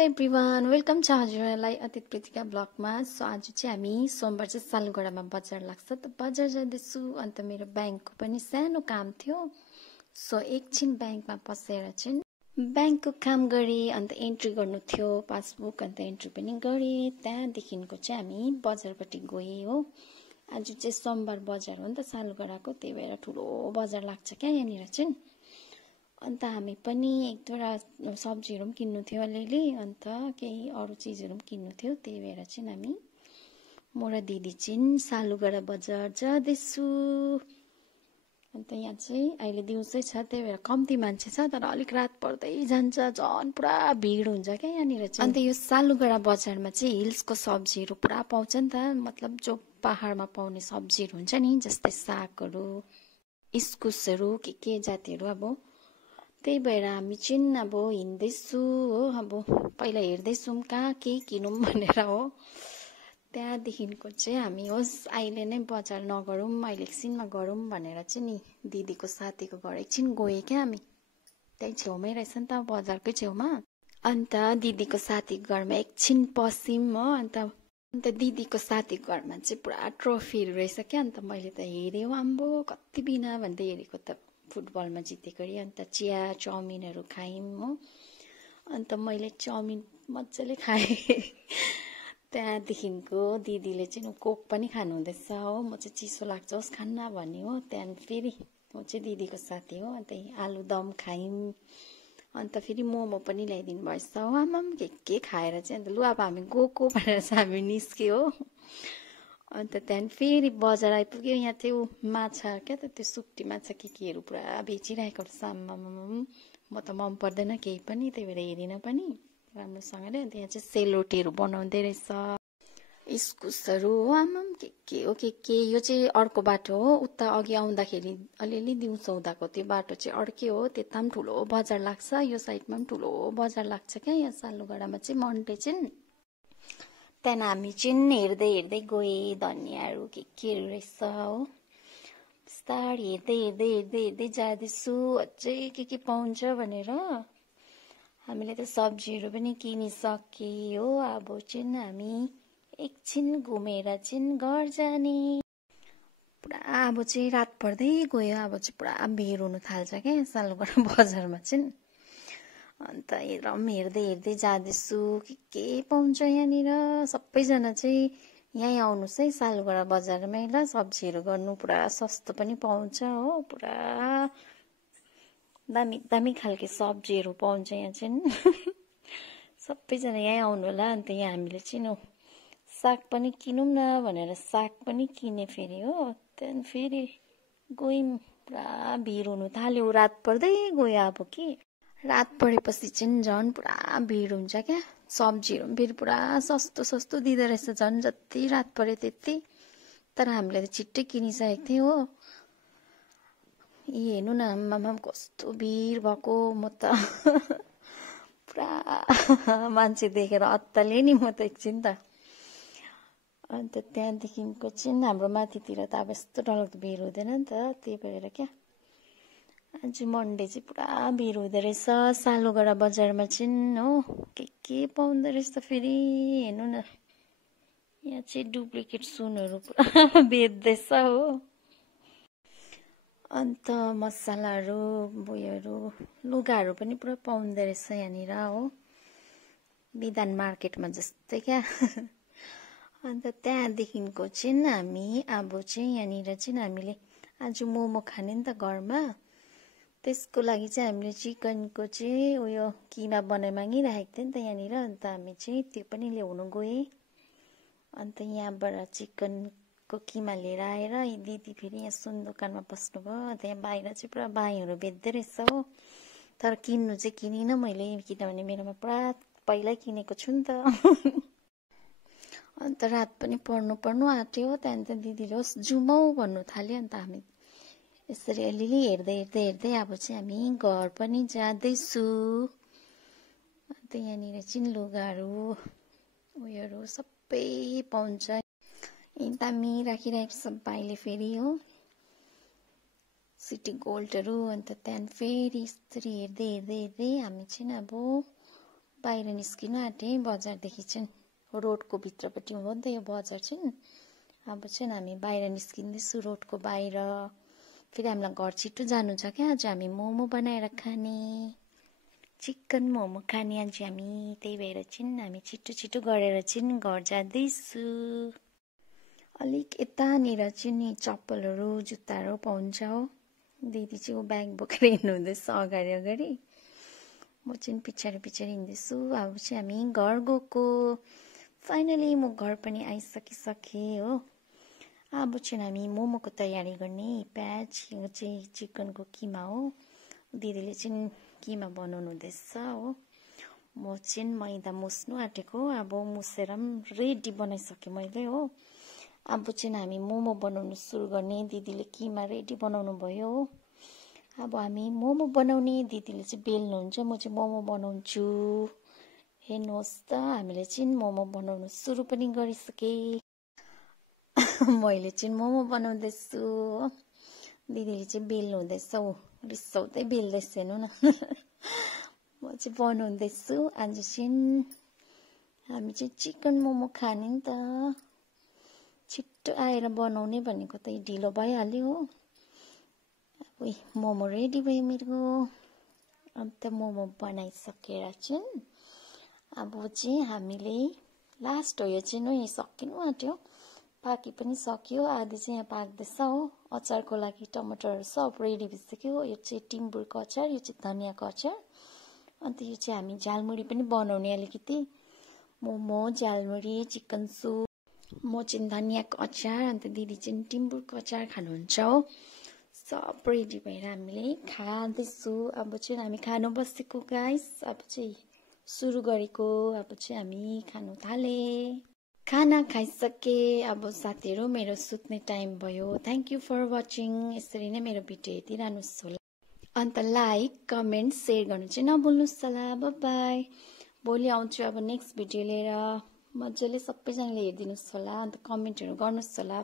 Everyone welcome छ हजुरहरूलाई अतीत प्रीतिका ब्लगमा। सो आज चाहिँ हामी सोमबार चाहिँ सालुगडामा बजार लाग्छ त बजार जाँदैछु। अन्त मेरो ब्याङ्कको पनि सानो काम थियो। सो एकछिन ब्याङ्कमा पसेर चाहिँ ब्याङ्कको काम गरेँ। अन्त एन्ट्री गर्नु थियो पासबुक, अन्त एन्ट्री पनि गरेँ। त्यहाँदेखिको चाहिँ हामी बजारपट्टि गएँ हो। आज चाहिँ सोमबार बजार हो नि त सालुगडाको, त्यही भएर ठुलो बजार लाग्छ क्या यहाँनिर चाहिँ। अन्त हामी पनि एक दुईवटा सब्जीहरू पनि किन्नु थियो अलिअलि, अन्त केही अरू चिजहरू पनि किन्नु थियो। त्यही भएर चाहिँ हामी म र दिदी चाहिँ सालुगडा बजार जाँदैछु। अन्त यहाँ चाहिँ अहिले दिउँसै छ, त्यही भएर कम्ती मान्छे छ, तर अलिक रात पर्दै जान्छ झन् पुरा भिड हुन्छ क्या यहाँनिर चाहिँ। अन्त यो सालुगडा बजारमा चाहिँ हिल्सको सब्जीहरू पुरा पाउँछ नि त, मतलब जो पहाडमा पाउने सब्जीहरू हुन्छ नि, जस्तै सागहरू, इस्कुसहरू, के जातिहरू। अब त्यही भएर हामी चाहिँ अब हिँड्दैछु हो। अब पहिला हेर्दैछौँ कहाँ के किनौँ भनेर हो। त्यहाँदेखिको चाहिँ हामी होस् अहिले नै बजार नगरौँ, अहिले एकछिनमा गरौँ भनेर चाहिँ नि दिदीको साथीको घर एकछिन गएँ क्या हामी। त्यही छेउमै रहेछ नि त बजारकै छेउमा। अन्त दिदीको साथीको घरमा एकछिन पस्यौँ हो। अन्त दिदीको साथीको घरमा चाहिँ पुरा ट्रफीहरू रहेछ क्या। अन्त मैले त हेरेँ आम्बो कति बिना भन्दै हेरेको त फुटबलमा जितेको अरे। अन्त चिया चाउमिनहरू खायौँ हो। अन्त मैले चाउमिन मजाले खाएँ। त्यहाँदेखिको दिदीले चाहिँ कोक पनि खानुहुँदैछ हो। म चाहिँ चिसो लाग्छ होस् खान्न भन्ने हो। त्यहाँदेखि फेरि म चाहिँ दिदीको साथी हो। अन्त आलुदम खायौँ। अन्त फेरि मोमो पनि ल्याइदिनु भएछ हो। आमाम के खाएर चाहिँ अन्त लु अब हामी गएको भनेर चाहिँ हामी निस्क्यो हो। अन्त त्यहाँदेखि फेरि बजार आइपुग्यो। यहाँ चाहिँ माछा क्या त, त्यो सुक्टी माछा केहरू पुरा बेचिरहेको रहेछ। आम्माम म त मन पर्दैन केही पनि, त्यही भएर हेरिनँ पनि राम्रोसँगले। अन्त यहाँ चाहिँ सेलरोटीहरू बनाउँदै रहेछ, इस्कुसहरू हो। आमाम के हो के यो चाहिँ अर्को बाटो हो। उता अघि आउँदाखेरि अलिअलि दिउँसो हुँदाको त्यो बाटो चाहिँ अर्कै हो। त्यता पनि ठुलो बजार लाग्छ, यो साइडमा पनि ठुलो बजार लाग्छ क्या यहाँ सालुगडामा चाहिँ मन्डे चाहिँ। त्यहाँदेखि हामी चाहिँ हेर्दै गएँ धनियाँहरू केहरू रहेछ हो। बिस्तारै हेर्दै जाँदैछु अझै के पाउँछ भनेर। हामीले त सब्जीहरू पनि किनिसके हो। अब चाहिँ हामी एकछिन घुमेर चाहिँ घर जाने। पुरा अब चाहिँ रात पर्दै गयो, अब चाहिँ पुरा भिड हुनु थाल्छ क्या सालुगडा बजारमा चाहिँ। अन्त हेर्दै जाँदैछु के पाउँछ यहाँनिर। सबैजना चाहिँ यहीँ आउनुहोस् है सालुगडा बजारमै ल, सब्जीहरू गर्नु पुरा सस्तो पनि पाउँछ हो। पुरा दामी खालके सब्जीहरू पाउँछ यहाँ चाहिँ। सबैजना यहीँ आउनु होला। अन्त यहाँ हामीले चाहिँ साग पनि किनौँ न भनेर साग पनि किने फेरि हो। त्यहाँदेखि फेरि गयौँ, पुरा भिड हुनु थाल्यो, रात पर्दै गयो। अब कि रात परेपछि चाहिँ झन् पुरा भिड हुन्छ क्या। सब्जीहरू पनि फेरि पुरा सस्तो दिँदो रहेछ, झन् जति रात पऱ्यो त्यति। तर हामीले त छिट्टै किनिसकेको थियौँ हो। हेर्नु न आमाम कस्तो भिड भएको। म त पुरा मान्छे देखेर अत्तालिएँ नि म त एकछिन त। अन्त त्यहाँदेखिको चाहिँ हाम्रो माथितिर त अब यस्तो डरलाग्दो भिड हुँदैन नि त, त्यही भएर क्या आज मन्डे चाहिँ पुरा भिड हुँदो रहेछ सालुगडा बजारमा चाहिँ हो। के पाउँदो रहेछ फेरि हेर्नु न। यहाँ चाहिँ डुप्लिकेट सुनहरू पुरा बेच्दैछ हो। अन्त मसलाहरू उयोहरू लुगाहरू पनि पुरा पाउँदो रहेछ यहाँनिर हो, विधान मार्केटमा जस्तै क्या। अन्त त्यहाँदेखिको चाहिँ हामी अब चाहिँ यहाँनिर चाहिँ हामीले आज मोमो खाने नि त घरमा। त्यसको लागि चाहिँ हामीले चिकनको चाहिँ उयो किमा बनाइ मागिरहेको थियो नि त यहाँनिर। अन्त हामी चाहिँ त्यो पनि ल्याउनु गएँ। अन्त यहाँबाट चिकनको किमा लिएर आएर दिदी फेरि यहाँ सुन दोकानमा बस्नुभयो। त्यहाँ बाहिर चाहिँ पुरा बाईहरू बेच्दै रहेछ हो। तर किन्नु चाहिँ किनिनँ मैले, किनभने मेरोमा पुरा पहिल्यै किनेको छु नि त। अन्त रात पनि पर्नु आँट्यो। त्यहाँदेखि त दिदीले होस् जुमौ भन्नु थाल्यो। अन्त हामी यसरी अलिअलि हेर्दै अब चाहिँ हामी घर पनि जाँदैछु। अन्त यहाँनिर चाहिँ लुगाहरू उयोहरू सबै पाउँछ। दामी राखिरहेको छ भाइले फेरि हो, सिटी गोल्डहरू। अन्त त्यहाँदेखि फेरि यसरी हेर्दै हामी चाहिँ अब बाहिर निस्किनु आँटेँ बजारदेखि चाहिँ रोडको भित्रपट्टि हो नि त यो बजार चाहिँ। अब चाहिँ हामी बाहिर निस्किँदैछु रोडको बाहिर। फेरि हामीलाई घर छिटो जानु छ क्या, आज हामी मोमो बनाएर खाने, चिकन मोमो खाने आज हामी। त्यही भएर चाहिँ हामी छिटो छिटो गरेर चाहिँ घर जाँदैछु। अलिक यतानिर चाहिँ नि चप्पलहरू जुत्ताहरू पाउँछ हो। दिदी चाहिँ ऊ ब्याग बोकेर हिँड्नु हुँदैछ अगाडि अगाडि, म चाहिँ पछाडि पछाडि हिँड्दैछु। अब चाहिँ हामी घर गएको। फाइनली म घर पनि आइसकिसकेँ हो। अब चाहिँ हामी मोमोको तयारी गर्ने। प्याज यो चाहिँ चिकनको किमा हो, दिदीले चाहिँ किमा बनाउनु हुँदैछ हो। म चाहिँ मैदा मुस्नु आँटेको, अब मुसेर पनि रेडी बनाइसकेँ मैले हो। अब चाहिँ हामी मोमो बनाउनु सुरु गर्ने। दिदीले किमा रेडी बनाउनु भयो हो। अब हामी मोमो बनाउने, दिदीले चाहिँ बेल्नुहुन्छ, म चाहिँ मोमो बनाउँछु। हेर्नुहोस् त हामीले चाहिँ मोमो बनाउनु सुरु पनि गरिसकेँ। मैले चाहिँ मोमो बनाउँदैछु, दिदीले चाहिँ बेल्नु हुँदैछ हौ, रिसाउँदै बेल्दैछ हेर्नु न। म चाहिँ बनाउँदैछु। आज चाहिँ हामी चाहिँ चिकन मोमो खाने नि त, छिट्टो आएर बनाउने भनेको त ढिलो भइहाल्यो हो। अब मोमो रेडी भयो मेरो। अन्त मोमो बनाइसकेर चाहिँ अब चाहिँ हामीले लास्ट हो यो चाहिँ नो, सकिनु आँट्यो, पाकी पनि सक्यो, आधी चाहिँ यहाँ पाक्दैछ हो। अचारको लागि टमाटरहरू सब रेडी भइसक्यो। यो चाहिँ टिम्बुरको अचार, यो चाहिँ धनियाँको अचार। अन्त यो चाहिँ हामी झालमुरी पनि बनाउने अलिकति, मोमो झालमुरी चिकन सुप। म चाहिँ धनियाँको अचार, अन्त दिदी चाहिँ टिम्बुरको अचार खानुहुन्छ हो। सब रेडी भएर हामीले खाँदैछु। अब चाहिँ हामी खानु बसेको गाइस। अब चाहिँ सुरु गरेको। अब चाहिँ हामी खानु थाले। खाना खाइसके। अब साथीहरू मेरो सुत्ने टाइम भयो। Thank you for watching. यसरी नै मेरो भिडियो हेरिरहनुहोस् होला। अन्त लाइक कमेन्ट सेयर गर्नु चाहिँ नभुल्नुहोस् होला। Bye bye. भोलि आउँछु अब नेक्स्ट भिडियो लिएर। मजाले सबैजनाले हेरिदिनुहोस् होला, अन्त कमेन्टहरू गर्नुहोस् होला।